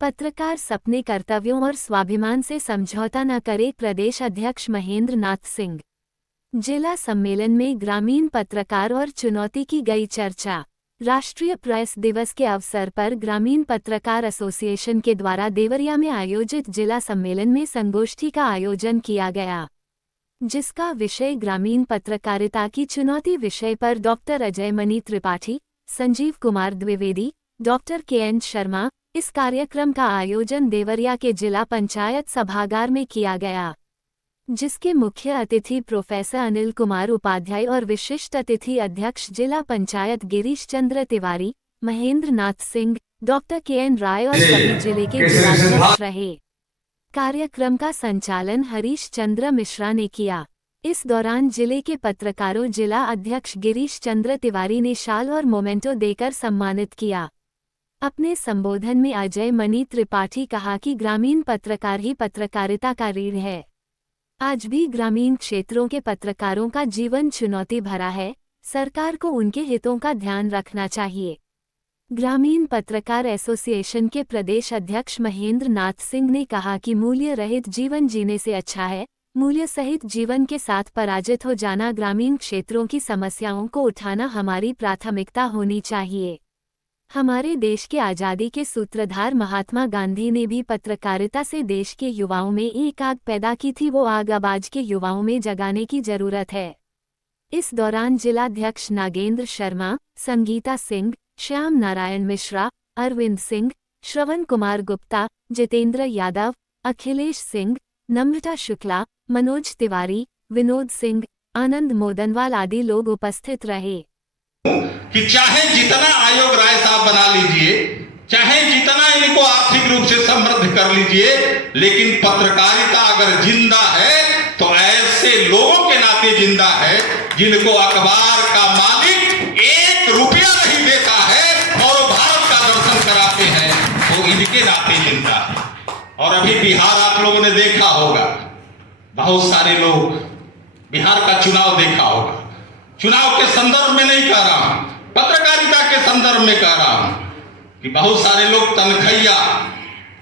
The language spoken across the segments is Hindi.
पत्रकार सपने कर्तव्यों और स्वाभिमान से समझौता न करे। प्रदेश अध्यक्ष महेंद्र नाथ सिंह। जिला सम्मेलन में ग्रामीण पत्रकार और चुनौती की गई चर्चा। राष्ट्रीय प्रेस दिवस के अवसर पर ग्रामीण पत्रकार एसोसिएशन के द्वारा देवरिया में आयोजित जिला सम्मेलन में संगोष्ठी का आयोजन किया गया, जिसका विषय ग्रामीण पत्रकारिता की चुनौती विषय पर doctor Ajay money Tripathi, Sanjeev Kumar Dwivedi, doctor KN Sharma. इस कार्यक्रम का आयोजन देवरिया के जिला पंचायत सभागार में किया गया, जिसके मुख्य अतिथि प्रोफेसर अनिल कुमार उपाध्याय और विशिष्ट अतिथि अध्यक्ष जिला पंचायत गिरीश चंद्र तिवारी, महेंद्र नाथ सिंह, डॉक्टर KN राय और सभी जिले के जिलाध्यक्ष रहे। कार्यक्रम का संचालन हरीश चंद्र मिश्रा ने किया। इस दौरान जिले के पत्रकारों जिला अध्यक्ष गिरीश चंद्र तिवारी ने शाल और मोमेंटो देकर सम्मानित किया। अपने संबोधन में अजय मनी त्रिपाठी कहा कि ग्रामीण पत्रकार ही पत्रकारिता का रीढ़ है। आज भी ग्रामीण क्षेत्रों के पत्रकारों का जीवन चुनौती भरा है। सरकार को उनके हितों का ध्यान रखना चाहिए। ग्रामीण पत्रकार एसोसिएशन के प्रदेश अध्यक्ष महेंद्र नाथ सिंह ने कहा कि मूल्य रहित जीवन जीने से अच्छा है मूल्य सहित जीवन के साथ पराजित हो जाना। ग्रामीण क्षेत्रों की समस्याओं को उठाना हमारी प्राथमिकता होनी चाहिए। हमारे देश के आज़ादी के सूत्रधार महात्मा गांधी ने भी पत्रकारिता से देश के युवाओं में एक आग पैदा की थी। वो आग अब आज के युवाओं में जगाने की जरूरत है। इस दौरान जिलाध्यक्ष नागेंद्र शर्मा, संगीता सिंह, श्याम नारायण मिश्रा, अरविंद सिंह, श्रवण कुमार गुप्ता, जितेंद्र यादव, अखिलेश सिंह, नम्रता शुक्ला, मनोज तिवारी, विनोद सिंह, आनंद मोदनवाल आदि लोग उपस्थित रहे। कि चाहे जितना आयोग राय साहब बना लीजिए, चाहे जितना इनको आर्थिक रूप से समृद्ध कर लीजिए, लेकिन पत्रकारिता अगर जिंदा है तो ऐसे लोगों के नाते जिंदा है जिनको अखबार का मालिक 1 रुपया नहीं देता है और भारत का दर्शन कराते हैं, वो इनके नाते जिंदा है। और अभी बिहार आप लोगों ने देखा होगा, बहुत सारे लोग बिहार का चुनाव देखा होगा। चुनाव के संदर्भ में नहीं कह रहा हूं, पत्रकारिता के संदर्भ में कह रहा हूं कि बहुत सारे लोग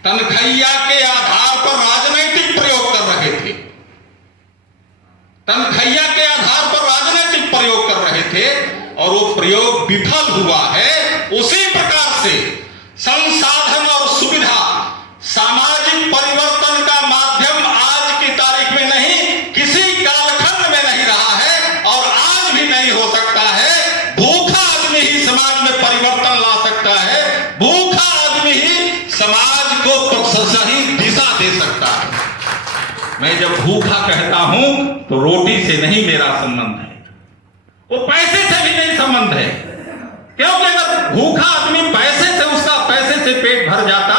तनखैया के आधार पर राजनीतिक प्रयोग कर रहे थे। तनखैया के आधार पर राजनीतिक प्रयोग कर रहे थे और वो प्रयोग विफल हुआ है। उसी प्रकार से संसाधन और सुविधा सामाजिक परिवर्तन का माध्यम आज की तारीख में नहीं, किसी कालखंड में नहीं रहा है और आज भी नहीं हो सकता है। भूखा आदमी ही समाज में परिवर्तन ला सकता है। भूखा आदमी ही समाज को सही दिशा दे सकता है। मैं जब भूखा कहता हूं तो रोटी से नहीं मेरा संबंध है, वो पैसे से भी नहीं संबंध है, क्योंकि अगर भूखा आदमी उसका पैसे से पेट भर जाता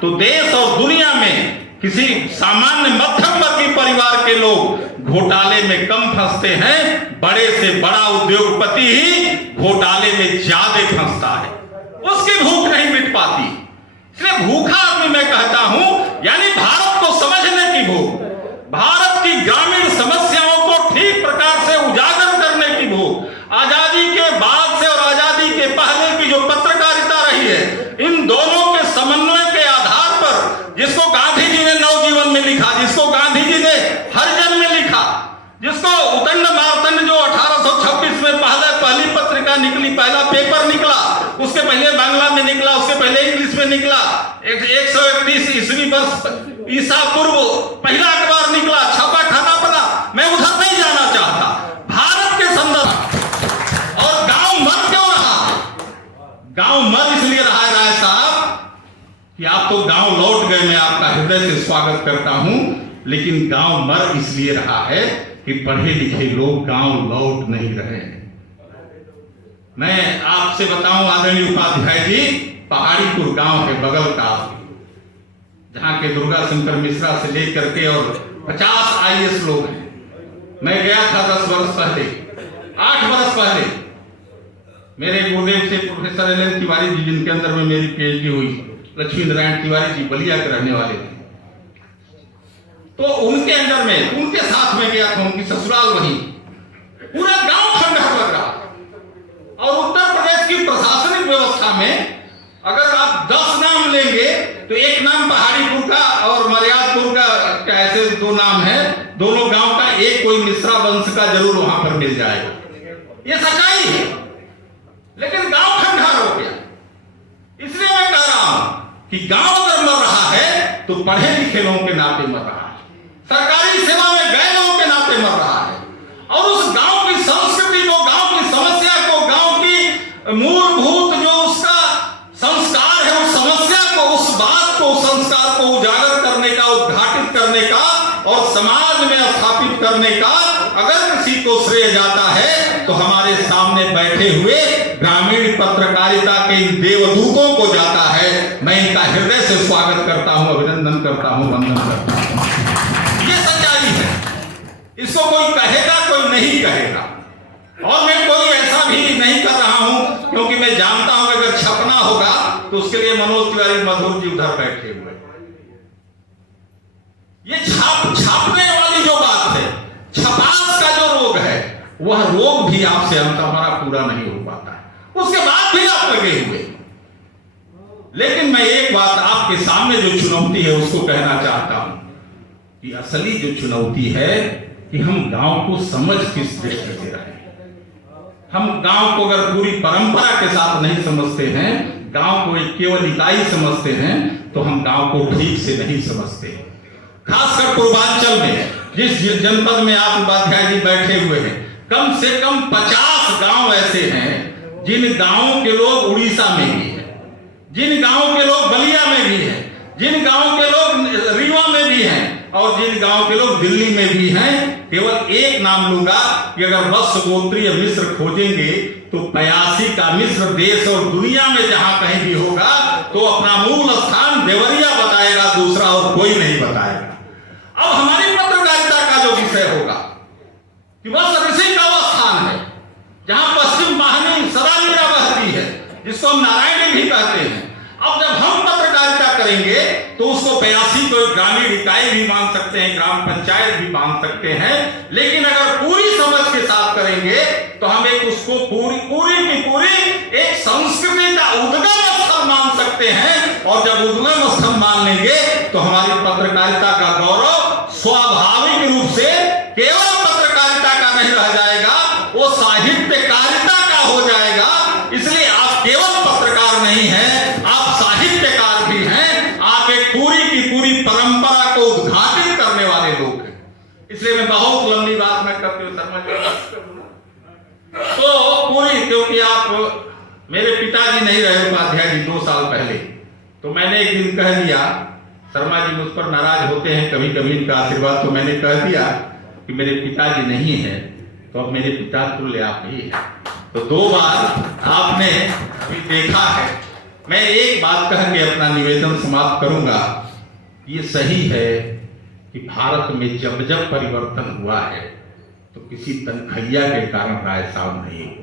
तो देश और दुनिया में किसी सामान्य मध्यम वर्गीय परिवार के लोग घोटाले में कम फंसते हैं, बड़े से बड़ा उद्योगपति ही घोटाले में ज्यादा फंसता है, उसकी भूख नहीं मिट पाती। इसलिए भूखा आदमी मैं कहता हूं यानी भारत को समझने की भूख, भारत की ग्रामीण समस्याओं को ठीक प्रकार से उजागर करने की भूख। आजादी के बाद से और आजादी के पहले की जो पत्रकारिता रही है, इन दोनों के समन्वय के आधार पर, जिसको गांधी जी ने नवजीवन में लिखा, जिसको गांधी जी ने हरिजन में लिखा, जिसको उदंड मार्तंड जो 1826 में पहली पत्रिका निकली, पहला पेपर निकला, उसके पहले बांग्ला में निकला, उसके पहले इंग्लिश में निकला, 131 ईस्वी वर्ष ईसा पूर्व पहला अखबार निकला, छापा खाना पड़ा। मैं उधर नहीं जाना चाहता, भारत के संदर्भ। और गांव मर क्यों रहा? गांव मर इसलिए रहा है राय साहब कि आप तो गांव लौट गए, मैं आपका हृदय से स्वागत करता हूं, लेकिन गांव मर इसलिए रहा है कि पढ़े लिखे लोग गांव लौट नहीं रहे। मैं आपसे बताऊं आदरणीय उपाध्याय जी, पहाड़ीपुर गांव है बगल का, जहां के दुर्गा शंकर मिश्रा से लेकर के और 50 IAS लोग हैं। मैं गया था 10 वर्ष पहले, 8 वर्ष पहले, मेरे गुरुदेव से प्रोफेसर LN तिवारी जी, जिनके अंदर में मेरी PhD हुई, लक्ष्मी नारायण तिवारी जी बलिया के रहने वाले थे, तो उनके अंदर में, उनके साथ में गया था, उनकी ससुराल वहीं। पूरा गांव खंडहर लग रहा। और उत्तर प्रदेश की प्रशासनिक व्यवस्था में अगर आप 10 नाम लेंगे तो एक नाम पहाड़ीपुर का और मर्यादपुर का ऐसे दो नाम है, दोनों गांव का एक कोई मिश्रा वंश का जरूर वहां पर मिल जाएगा। ये सच्चाई है, लेकिन गांव खंडहर हो गया। इसलिए मैं कह रहा हूं कि गांव अगर मर रहा है तो पढ़े लिखे लोगों के नाते मर रहा है, सरकारी सेवा में गए लोगों के नाते मर रहा है, और उस गांव की संस्कृति को, गांव की समस्या को, गांव की मूलभूत जो उसका संस्कार है, उस समस्या को, उस बात को, संस्कार को उजागर करने का, उद्घाटित करने का और समाज में स्थापित करने का अगर किसी को श्रेय जाता है तो हमारे सामने बैठे हुए ग्रामीण पत्रकारिता के इन देवदूतों को जाता है। मैं इनका हृदय से स्वागत करता हूं, अभिनंदन करता हूं, वंदन करता हूं। ये सच्चाई है, इसको कोई कहेगा, कोई नहीं कहेगा, और मैं कोई ऐसा भी नहीं कर रहा हूं क्योंकि मैं जानता हूं अगर छपना होगा तो उसके लिए मनोज तिवारी मधुर जी उधर बैठे हुए। ये छापने वाली जो बात है, छपास का जो रोग है, वह रोग भी आपसे हमारा पूरा नहीं हो पाता है, उसके बाद भी आप लगे हुए। लेकिन मैं एक बात आपके सामने जो चुनौती है उसको कहना चाहता हूं कि असली जो चुनौती है कि हम गांव को समझ किस दृष्टि से रहे। हम गांव को अगर पूरी परंपरा के साथ नहीं समझते हैं, गांव को एक केवल इकाई समझते हैं, तो हम गांव को ठीक से नहीं समझते। खासकर पूर्वांचल में जिस जनपद में आप उपाध्याय जी बैठे हुए हैं, कम से कम 50 गांव ऐसे हैं जिन गांवों के लोग उड़ीसा में भी हैं, जिन गांवों के लोग बलिया में भी हैं, जिन गांवों के लोग रीवा में भी हैं और जिन गांव के लोग दिल्ली में भी हैं। केवल एक नाम लूंगा कि अगर वत्स गोत्रीय मिस्र खोजेंगे तो 82 का मिस्र देश और दुनिया में जहां कहीं भी होगा तो अपना मूल स्थान देवरिया बताएगा, दूसरा और कोई नहीं बताएगा। अब हमारी पत्रकारिता का जो विषय होगा कि वह ऋषि का वो स्थान है जहां पश्चिम वाहिनी सदा मीरा बहती है, जिसको हम नारायणी भी कहते हैं। अब जब हम पत्रकारिता करेंगे तो उसको 82 को ग्रामीण इकाई भी मान सकते हैं, ग्राम पंचायत भी मान सकते हैं, लेकिन अगर पूरी समझ के साथ करेंगे तो हम एक उसको पूरी की पूरी एक संस्कृति का उद्गम स्थल मान सकते हैं। और जब उद्गम स्थल मान लेंगे तो हमारी पत्रकारिता का गौरव स्वाभाविक रूप से केवल पत्रकारिता का नहीं रह जाएगा, वो साहित्यकारिता का हो जाएगा। इसलिए आप केवल पत्रकार नहीं हैं, आप साहित्यकार भी हैं, आप एक पूरी की पूरी परंपरा को उद्घाटित करने वाले लोग हैं। इसलिए मैं बहुत लंबी बात मैं करते हुए शर्मा जी तो पूरी, क्योंकि आप मेरे पिताजी नहीं रहे उपाध्याय जी 2 साल पहले, तो मैंने एक दिन कह दिया, शर्मा जी मुझ पर नाराज होते हैं कभी कभी इनका आशीर्वाद, तो मैंने कह दिया कि मेरे पिताजी नहीं है तो अब मेरे पिता तुल्य आप ही है। तो 2 बार आपने अभी देखा है। मैं एक बात कह के अपना निवेदन समाप्त करूंगा। ये सही है कि भारत में जब जब परिवर्तन हुआ है तो किसी तनखैया के कारण राय साहब नहीं हुआ,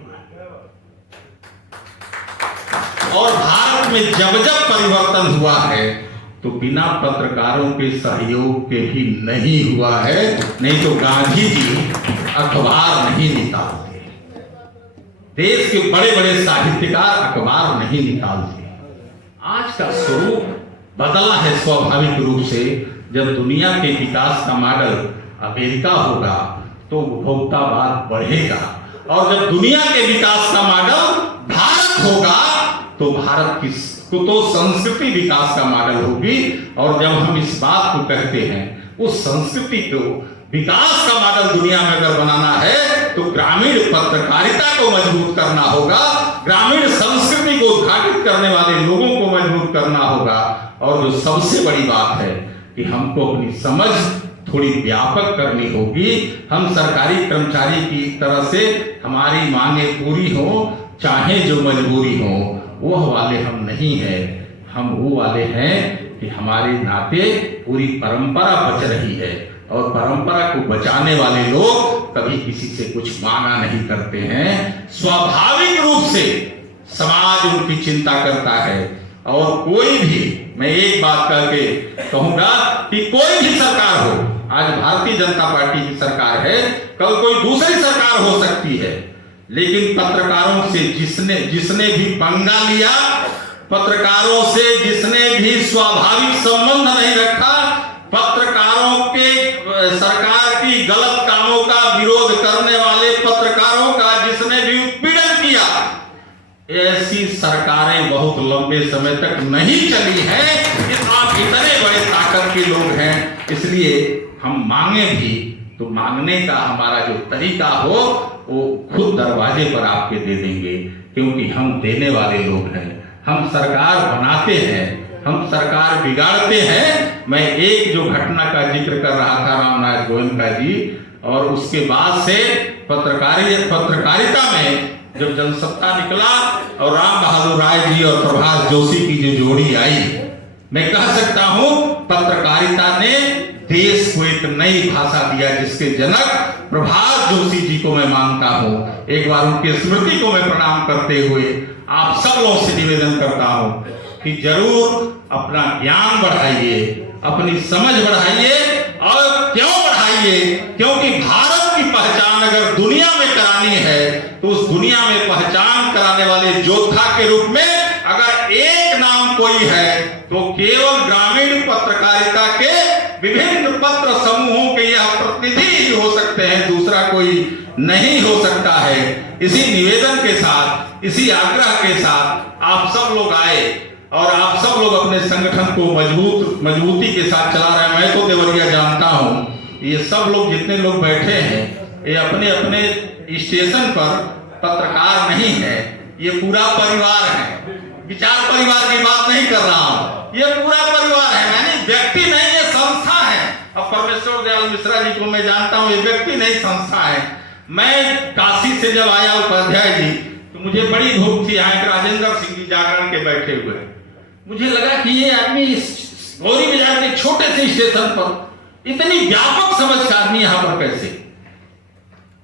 और भारत में जब जब परिवर्तन हुआ है तो बिना पत्रकारों के सहयोग के भी नहीं हुआ है। नहीं तो गांधी जी अखबार नहीं निकालते, देश के बड़े बड़े साहित्यकार अखबार नहीं निकालते। आज का स्वरूप बदला है स्वाभाविक रूप से। जब दुनिया के विकास का मॉडल अमेरिका होगा तो उपभोक्तावाद बढ़ेगा, और जब दुनिया के विकास का मॉडल भारत होगा तो भारत की तो संस्कृति विकास का मॉडल होगी। और जब हम इस बात को कहते हैं, उस संस्कृति को विकास का मॉडल दुनिया में अगर बनाना है तो ग्रामीण पत्रकारिता को मजबूत करना होगा, ग्रामीण संस्कृति को उद्घाटित करने वाले लोगों को मजबूत करना होगा। और जो सबसे बड़ी बात है कि हमको अपनी समझ थोड़ी व्यापक करनी होगी। हम सरकारी कर्मचारी की तरह से हमारी मांगे पूरी हो चाहे जो मजबूरी हो, वह वाले हम नहीं हैं। हम वो वाले हैं कि हमारे नाते पूरी परंपरा बच रही है, और परंपरा को बचाने वाले लोग कभी किसी से कुछ मांगा नहीं करते हैं। स्वाभाविक रूप से समाज उनकी चिंता करता है। और कोई भी, मैं एक बात करके कहूंगा कि कोई भी सरकार हो, आज भारतीय जनता पार्टी की सरकार है, कल कोई दूसरी सरकार हो सकती है, लेकिन पत्रकारों से जिसने भी पंगा लिया पत्रकारों से जिसने भी स्वाभाविक संबंध नहीं रखा, पत्रकारों के सरकार की गलत कामों का विरोध करने वाले पत्रकारों का जिसने भी उत्पीड़न किया, ऐसी सरकारें बहुत लंबे समय तक नहीं चली हैं कि आप इतने बड़े ताकत के लोग हैं। इसलिए हम मांगे भी तो मांगने का हमारा जो तरीका हो वो खुद दरवाजे पर आपके दे देंगे, क्योंकि हम देने वाले लोग हैं। हम सरकार बनाते हैं, हम सरकार बिगाड़ते हैं। मैं एक जो घटना का जिक्र कर रहा था रामनाथ गोयनका जी, और उसके बाद से पत्रकारिता में जब जनसत्ता निकला और राम बहादुर राय जी और प्रभाष जोशी की जो जोड़ी आई, मैं कह सकता हूं पत्रकारिता ने देश को एक नई भाषा दिया, जिसके जनक प्रभाष जोशी जी को मैं मानता हूं। एक बार उनकी स्मृति को मैं प्रणाम करते हुए आप सब लोगों से निवेदन करता हूं कि जरूर अपना ज्ञान बढ़ाइए, अपनी समझ बढ़ाइए। और क्यों बढ़ाइए? क्योंकि भारत की पहचान अगर दुनिया में करानी है तो उस दुनिया में पहचान कराने वाले योद्धा के रूप में अगर एक नाम कोई है तो केवल ग्रामीण पत्रकारिता के विभिन्न पत्र समूहों के यह प्रतिनिधि ही हो सकते हैं, दूसरा कोई नहीं हो सकता है। इसी निवेदन के साथ, इसी आग्रह के साथ आप सब लोग आए और आप सब लोग अपने संगठन को मजबूती के साथ चला रहे हैं। मैं तो देवरिया जानता हूं, ये सब लोग जितने लोग बैठे हैं ये अपने अपने स्टेशन पर पत्रकार नहीं है, ये पूरा परिवार है। विचार परिवार की बात नहीं कर रहा हूं, ये पूरा परिवार है। मैंने व्यक्ति नहीं, ये संस्था है। अब परमेश्वर दयाल मिश्रा जी को मैं जानता हूं, ये व्यक्ति नहीं संस्था है। मैं काशी से जब आया उपाध्याय जी तो मुझे बड़ी धूप थी, यहाँ राजेंद्र सिंह जी जागरण के बैठे हुए। मुझे लगा कि ये आदमी इस गौरी बाजार के छोटे से स्टेशन पर इतनी व्यापक समझ का आदमी यहाँ पर कैसे।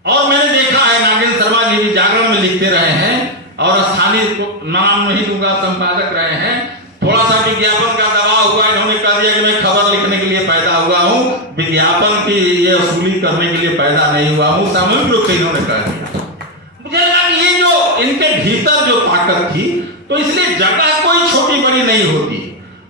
और मैंने देखा है नागेंद्र शर्मा जी भी जागरण में लिखते रहे हैं और स्थानीय नाम नहीं दूंगा संपादक रहे हैं। थोड़ा सा विज्ञापन का दबाव हुआ, इन्होंने कह दिया कि मैं खबर लिखने के लिए पैदा हुआ हूं, विज्ञापन की ये वसूली करने के लिए पैदा नहीं हुआ हूं, सामूहिक रूप से इन्होंने कह दिया। मुझे लगा ये जो इनके भीतर जो ताकत थी, तो इसलिए जगह कोई छोटी बड़ी नहीं होती,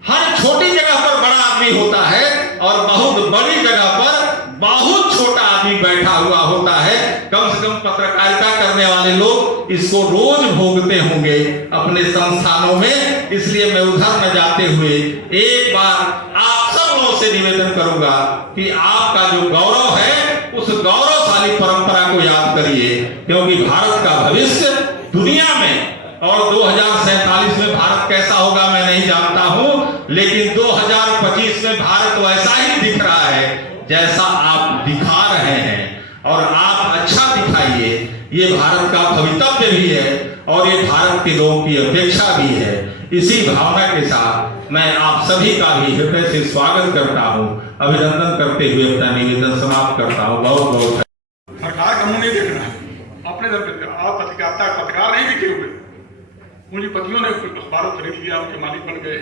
हर छोटी जगह पर बड़ा आदमी होता है और बहुत बड़ी जगह पर बहुत छोटा आदमी बैठा हुआ होता है। कम से कम पत्रकारिता करने वाले लोग इसको रोज भोगते होंगे अपने संस्थानों में। इसलिए मैं उधर न जाते हुए एक बार आप सब लोगों से निवेदन करूंगा कि आपका जो गौरव है उस गौरवशाली परंपरा को याद करिए, क्योंकि भारत का भविष्य दुनिया में, और 2047 में भारत कैसा होगा मैं नहीं जानता हूं, लेकिन 2025 में भारत वैसा ही दिख रहा है जैसा आप दिखा रहे हैं। और आप अच्छा दिखाइए, ये भारत का भवितव्य भी है और ये भारत के लोगों की अपेक्षा भी है। इसी भावना के साथ मैं आप सभी का भी हृदय से स्वागत करता हूं, अभिनंदन करते हुए अपना निवेदन समाप्त करता हूं। बहुत बहुत सरकार का मुंह नहीं देखना है, अपने दर पे आप पत्रकार नहीं दिखे हुए। पूंजीपतियों ने अखबारों खरीद लिया, उनके मालिक बन गए।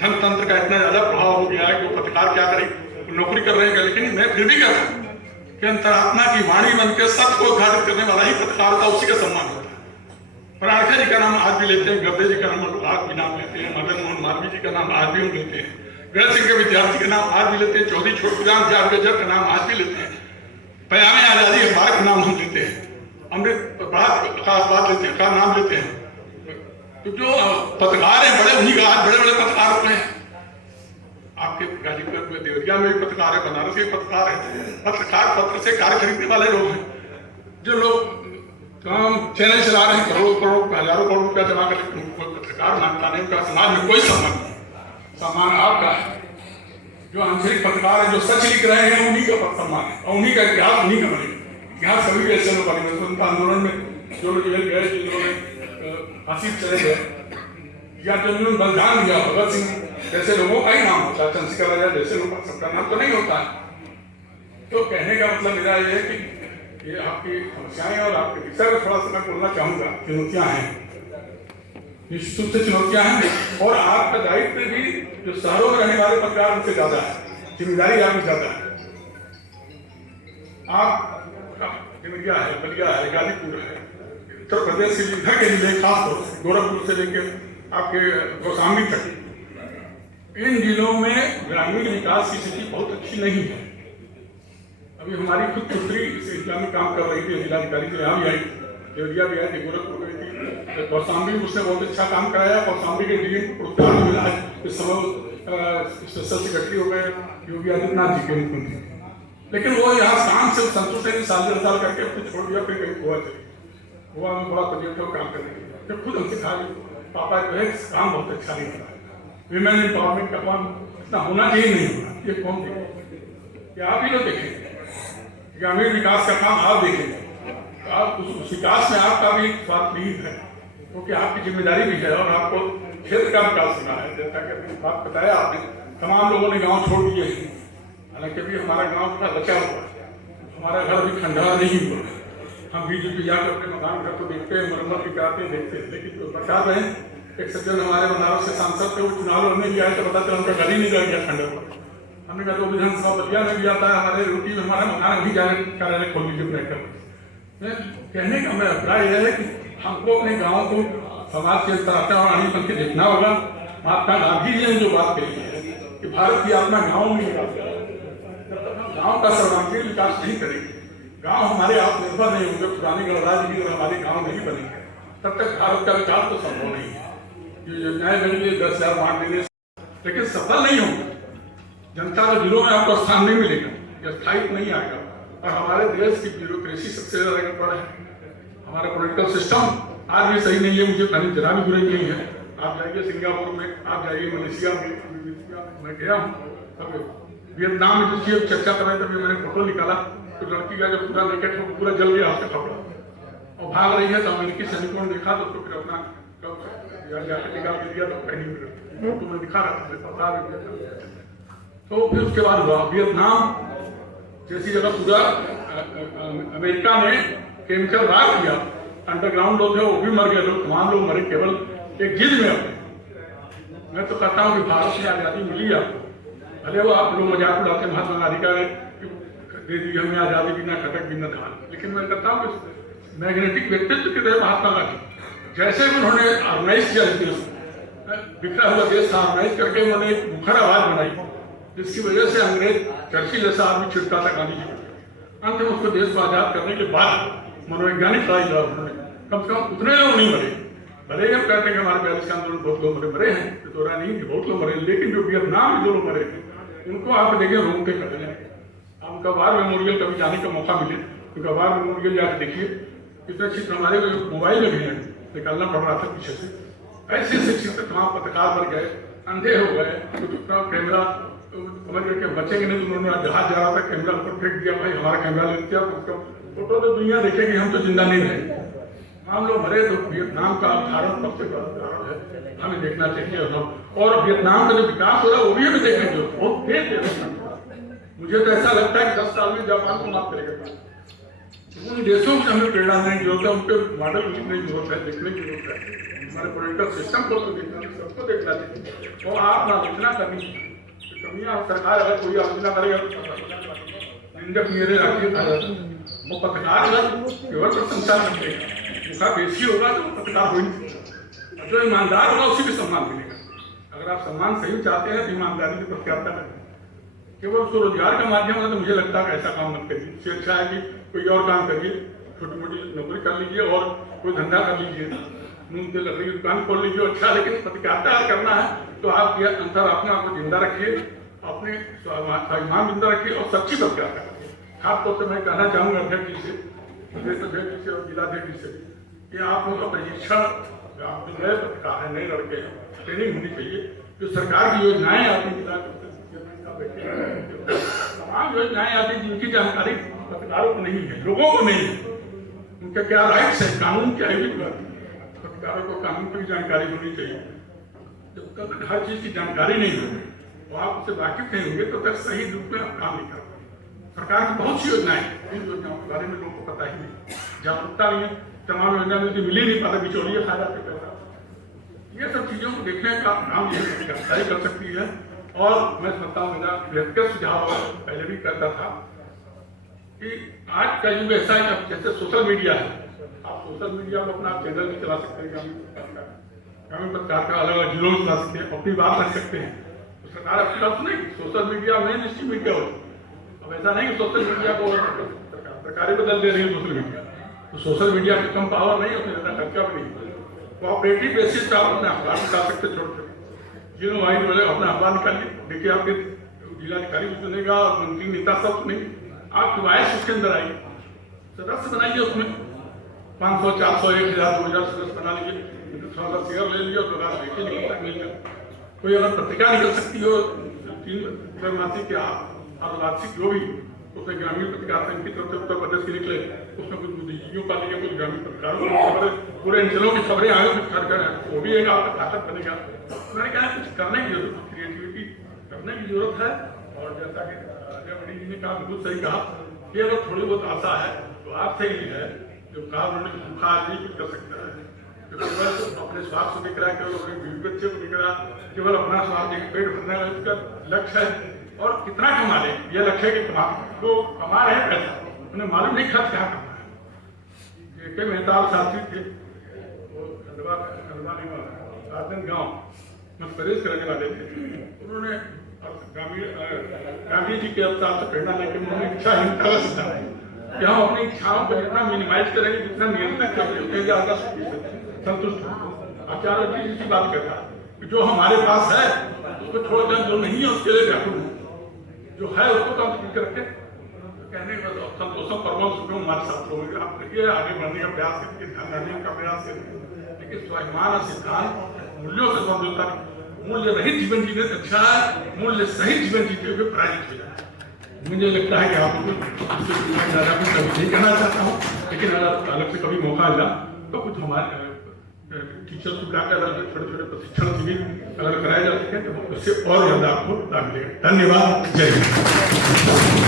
धन तंत्र का इतना ज्यादा प्रभाव हो गया है कि पत्रकार क्या करे, नौकरी कर रहे हैं। लेकिन मैं फिर भी कहता हूं कि अंतरात्मा की वाणी बनकर सत्य को उद्घाटित करने वाला ही पत्रकार था, उसी का सम्मान होता है। प्राणखा जी का नाम आज भी लेते हैं, गद्दे जी का नाम आज भी नाम लेते हैं, मदन मोहन मालवीय जी का नाम आज भी हम लेते हैं, गणेश सिंह के विद्यार्थी का नाम आज भी लेते हैं, चौधरी छोटूराम जावेदकर का नाम आज भी लेते हैं, पयामे आजादी अखबार का नाम हम लेते हैं, अमृत का अखबार लेते हैं, का नाम लेते हैं। तो जो पत्रकार है बड़े, उन्हीं का आज बड़े बड़े पत्रकार होते हैं। आपके गाजीपुर में देवरिया में भी पत्रकार है, बनारस के पत्रकार है। पत्रकार पत्र से कार्य खरीदने वाले लोग हैं। जो लोग चैनल चला रहे हैं, करोड़ों करोड़ हजारों करोड़ रुपया जमा कर, पत्रकार मानता नहीं, उनका समाज में कोई सम्मान नहीं। सम्मान आपका है। जो आंतरिक पत्रकार है, जो सच लिख रहे हैं, उन्हीं का सम्मान है और उन्हीं का इतिहास उन्हीं का बनेगा। इतिहास कभी भी ऐसे लोग बने। स्वतंत्रता आंदोलन में जो लोग जेल गए, जिन्होंने फांसी चले गए, या जो जिन्होंने बलिदान दिया, भगत सिंह जैसे लोगों का ही नाम होता है, चंद्रशेखर आजाद जैसे लोगों का सबका नाम तो नहीं होता है। तो कहने का मतलब मेरा ये है कि ये आपकी समस्याएं और आपके विषय में थोड़ा सा मैं बोलना चाहूँगा। चुनौतियाँ हैं, निश्चित रूप से चुनौतियाँ हैं, और आपका दायित्व भी जो शहरों में रहने वाले पत्रकार उनसे ज़्यादा है, जिम्मेदारी आपकी ज़्यादा है। आप देवरिया है, बलिया है, गाजीपुर है, उत्तर प्रदेश के इधर के जिले खासतौर से गोरखपुर से लेकर आपके कौशाम्बी तक, इन जिलों में ग्रामीण विकास की स्थिति बहुत अच्छी नहीं है। अभी हमारी खुद पुत्री इस सिलसिला में काम कर रही थी, जिलाधिकारी से यहाँ भी आई, देवरिया भी आई थी, गोरखपुर गई थी, कौशाम्बी उसने बहुत अच्छा काम कराया। कौशाम्बी के डीएम को प्रोत्साहन मिला है, इस समय स्पेशल सेक्रेटरी हो गए योगी आदित्यनाथ जी के मुख्यमंत्री। लेकिन वो यहाँ शाम से संतुष्ट है, साल 2 साल करके उसको छोड़ दिया, फिर कहीं गोवा चले। गोवा में बड़ा तबियत हो काम करने के लिए, जब खुद हमसे कहा पापा जो है काम बहुत अच्छा नहीं हो रहा है, विमेन एम्पावरमेंट का काम इतना होना चाहिए, नहीं होना, ये कौन देखें? आप ही लोग देखेंगे ग्रामीण विकास का काम, आप देखेंगे आप उस विकास में आपका भी स्वार्थ नहीं है, क्योंकि आपकी जिम्मेदारी भी है और आपको क्षेत्र का विकास करना है। जैसा कि बात बताया आपने, तमाम लोगों ने गांव छोड़ दिए हैं, हालांकि अभी हमारा गांव थोड़ा बचा हुआ है, हमारा घर भी खंडहर नहीं हुआ। हम बीजेपी जाकर अपने मकान घर को देखते हैं, मरम्मत भी कराते हैं, देखते हैं, लेकिन तो बचा रहे हैं। एक सज्जन हमारे बनारस से सांसद थे, वो चुनाव लड़ने भी आए तो बताते उनका घर ही नहीं रह गया खंडहर पर। हमने कहा तो विधानसभा बतिया में भी आता है, हमारे रोटी में हमारा मकान अभी जाने कार्यालय खोल लीजिए रहकर। कहने का मेरा अभिप्राय यह है कि हमको अपने गाँव को समाज के तरह बन के देखना होगा। महात्मा गांधी जी ने जो बात कही है कि भारत की आत्मा गाँव में विकास है, जब तक हम गाँव का सर्वांगीण विकास नहीं करेंगे, गाँव हमारे आत्मनिर्भर नहीं होंगे, पुराने गणराज्य की अगर हमारे गाँव नहीं बनेंगे, तब तक भारत का विकास तो संभव नहीं है। ये योजनाएं बनेंगी 10,000 बांट देने, लेकिन सफल नहीं होंगे। जनता के दिलों में आपको स्थान नहीं मिलेगा, यह स्थायित्व नहीं आएगा। और हमारे देश की ब्यूरोक्रेसी सबसे ज्यादा गड़बड़ है, हमारा पॉलिटिकल सिस्टम आज भी सही नहीं है। मुझे कहीं जरा भी बुराई नहीं है, आप जाइए सिंगापुर में, आप जाइए मलेशिया में, मैं गया हूँ, वियतनाम में जिसकी चर्चा कर रहे थे, मैंने फोटो निकाला तो लड़की का जब पूरा नेकेट हो पूरा जल गया उसका कपड़ा और भाग रही है, तो अमेरिकी सैनिकों ने देखा तो उसको फिर अपना जैकेट निकाल के दिया तो पहनी हुई तो मैं दिखा रहा था। तो फिर उसके बाद हुआ वियतनाम जैसी जगह पूरा अमेरिका ने केमिकल राख दिया, अंडरग्राउंड लोग थे वो भी मर गए, लोग तमाम लोग मरे केवल एक गिद्ध में अपने। मैं तो कहता हूँ कि भारत में आज़ादी मिली आपको, भले वो आप लोग मजाक उड़ाते महात्मा गांधी का दे दी हमें आज़ादी बिना खटक बिना धान, लेकिन मैं कहता हूँ कि मैग्नेटिक व्यक्तित्व के थे महात्मा गांधी। जैसे उन्होंने ऑर्गेनाइज किया देश, बिखरा हुआ देश था, ऑर्गेनाइज करके उन्होंने एक मुखर आवाज बनाई, जिसकी वजह से अंग्रेज चर्चिल जैसा आदमी छिड़का था गांधी जी को। अंत में उसको देश को आजाद करने के बाद मनोवैज्ञानिक लड़ाई लड़ा उन्होंने, कम से कम उतने लोग नहीं मरे। भले हम कहते हैं कि हमारे 42 का आंदोलन बहुत लोग मरे हैं, तो रहा नहीं कि बहुत लोग मरे, लेकिन जो वियतनाम में जो लोग मरे थे उनको आप देखिए रोम के खड़े हैं। आप उनका वार मेमोरियल कभी जाने का मौका मिले, उनका वार मेमोरियल जाकर देखिए, कितने चित्र हमारे मोबाइल में भी हैं, निकालना पड़ रहा था पीछे से। ऐसे ऐसे चित्र तमाम पत्रकार बन गए, अंधे हो गए, तो कैमरा समझ करके बचेंगे नहीं, तो उन्होंने जहाज जा रहा था कैमरा ऊपर फेंक दिया, भाई हमारा कैमरा ले लिया, तो फोटो तो दुनिया देखेगी, हम तो जिंदा नहीं रहे। हम लोग मरे तो वियतनाम का उदाहरण सबसे बड़ा उदाहरण है, हमें देखना चाहिए। और वियतनाम का जो विकास हो रहा है वो भी हमें देखना चाहिए, बहुत तेज है। मुझे तो ऐसा लगता है कि 10 साल में जापान को माफ करेगा। उन देशों से हमें प्रेरणा लेने की जरूरत है, उनके मॉडल लिखने की जरूरत है, देखने की जरूरत है। हमारे पॉलिटिकल सिस्टम को तो देखना चाहिए, सबको देखना चाहिए। और आप आलोचना करनी कमियाँ, सरकार अगर कोई आलोचना करेगा निंदक मेरे रखिए, वो पत्रकार केवल प्रशंसा करेगा, उसका बेसी होगा तो पत्रकार हो ही, जो ईमानदार होगा उसी भी सम्मान मिलेगा। अगर आप सम्मान सही चाहते हैं तो ईमानदारी से प्रत्याशा करें, केवल उसको रोजगार का माध्यम है तो मुझे लगता है ऐसा काम मत करिए। इससे अच्छा है कि कोई और काम करिए, छोटी मोटी नौकरी कर लीजिए और कोई धंधा कर लीजिए, नून तेल लकड़ी की दुकान खोल लीजिए, अच्छा। लेकिन पत्रकारिता करना है तो आप ये अंतरात्मा को जिंदा रखिए, अपने स्वाभिमान जिंदा रखिए और सच्ची पत्रकारिता करिए। खासतौर से मैं कहना चाहूँगा अध्यक्ष जी से, प्रदेश अध्यक्ष जी से और जिलाध्यक्ष जी से कि आप लोग का प्रशिक्षण, आप जो नए पत्रकार हैं, नए लड़के हैं, ट्रेनिंग होनी चाहिए। जो सरकार की योजनाएं आती हैं, तमाम योजनाएं आती जिनकी जानकारी पत्रकारों को नहीं है, लोगों को नहीं है, उनके क्या राइट्स है, कानून क्या है, पत्रकारों को कानून की जानकारी होनी चाहिए। जब तक हर चीज की जानकारी नहीं होगी तो आप उससे वाकिफ नहीं होंगे तो तक सही रूप में आप काम नहीं कर पाएंगे। सरकार की बहुत सी योजनाएं, इन योजनाओं के बारे में लोगों को पता ही नहीं, जागरूकता नहीं है, तमाम योजना में मिल ही नहीं पाता, बिचौलिए खा जाते पैसा। ये सब चीजों को देखने का काम ये गिरफ्तारी कर सकती है। और मैं समझता हूँ, मेरा व्यक्तिगत सुझाव पहले भी करता था कि आज का युग ऐसा है, जैसे सोशल मीडिया है, आप सोशल मीडिया में अपना चैनल भी चला सकते हैं, ग्रामीण पत्रकार का अलग अलग जिलों में ला सकते हैं, अपनी बात रख सकते हैं। तो सरकार अपनी बात सुनेगी। Social media mainstream media हो, अब ऐसा नहीं कि सोशल मीडिया को सरकारें बदल दे रही है सोशल मीडिया। तो सोशल मीडिया में कम पावर नहीं, उसमें ज़्यादा खर्चा भी नहीं। कोऑपरेटिव बेसिस पर आप अपने अखबार निकाल सकते छोटे जिलों वाइज बोले अपना अखबार निकालिए। देखिए आपके जिलाधिकारी भी सुनेगा और मंत्री नेता सब सुनेंगे। आप च्वाइस उसके अंदर आइए, सदस्य बनाइए, उसमें 500, 400, 1000, 2000 सदस्य बना लीजिए, थोड़ा सा शेयर ले लीजिए और थोड़ा देखिए निकल तक मिल जाए। कोई अगर पत्रिका निकल सकती हो 3 मासिक या अर्धवार्षिक जो भी, उसमें ग्रामीण पत्रकार संघ की तरफ से उत्तर प्रदेश के निकले, उसमें कुछ बुद्धिजीवियों का लिए, कुछ ग्रामीण पत्रकारों की खबरें, पूरे अंचलों की खबरें आगे कुछ कर वो भी एक आपका ताकत बनेगा। मैंने कहा कुछ करने की जरूरत, क्रिएटिविटी करने की जरूरत है। और जैसा कि अजय बड़ी जी ने कहा, बिल्कुल सही कहा कि अगर थोड़ी बहुत आशा है तो आप सही है जो कहा उन्होंने, सूखा आदमी कुछ कर सकता है। केवल अपने स्वार्थ से दिख रहा है, केवल अपने बीवी बच्चे को दिख रहा है, केवल अपना स्वार्थ एक पेट भरना है उसका लक्ष्य है। और कितना कमा ले यह लक्ष्य है कि तो कमा रहे हैं पैसा, उन्हें मालूम नहीं खर्च क्या करना है। के मेहता साथी थे, वो गाँव मध्य प्रदेश के रहने वाले थे। उन्होंने गांधी जी के अवतार से प्रेरणा लेकर उन्होंने इच्छाहीनता का सिद्धांत कि हम अपनी इच्छाओं को जितना मिनिमाइज करेंगे, जितना नियंत्रित करेंगे, उतने ज्यादा संतुष्ट होंगे। आचार्य जी इसी बात कर रहा है, जो हमारे पास है उसको छोड़कर जो नहीं है उसके लिए व्याकुल है, जो है उसको तो हम करके कहने का संतोषम परम सुखम हमारे साथ होंगे। आप देखिए आगे बढ़ने का प्रयास करिए, ध्यान रखने का प्रयास करिए, लेकिन स्वाभिमान सिद्धांत मूल्यों से समझौता, मूल्य रहित जीवन जीने से अच्छा है मूल्य सहित जीवन जीते हुए पराजित हो जाए। मुझे लगता है कि आपको ज़्यादा कुछ कभी नहीं कहना चाहता हूँ, लेकिन अगर अलग से कभी मौका मिला तो कुछ हमारे टीचर्स को बुलाकर छोटे छोटे प्रशिक्षण शिविर अगर कराए जा सके तो उससे और ज़्यादा आपको लाभ मिलेगा। धन्यवाद। जय हिंद।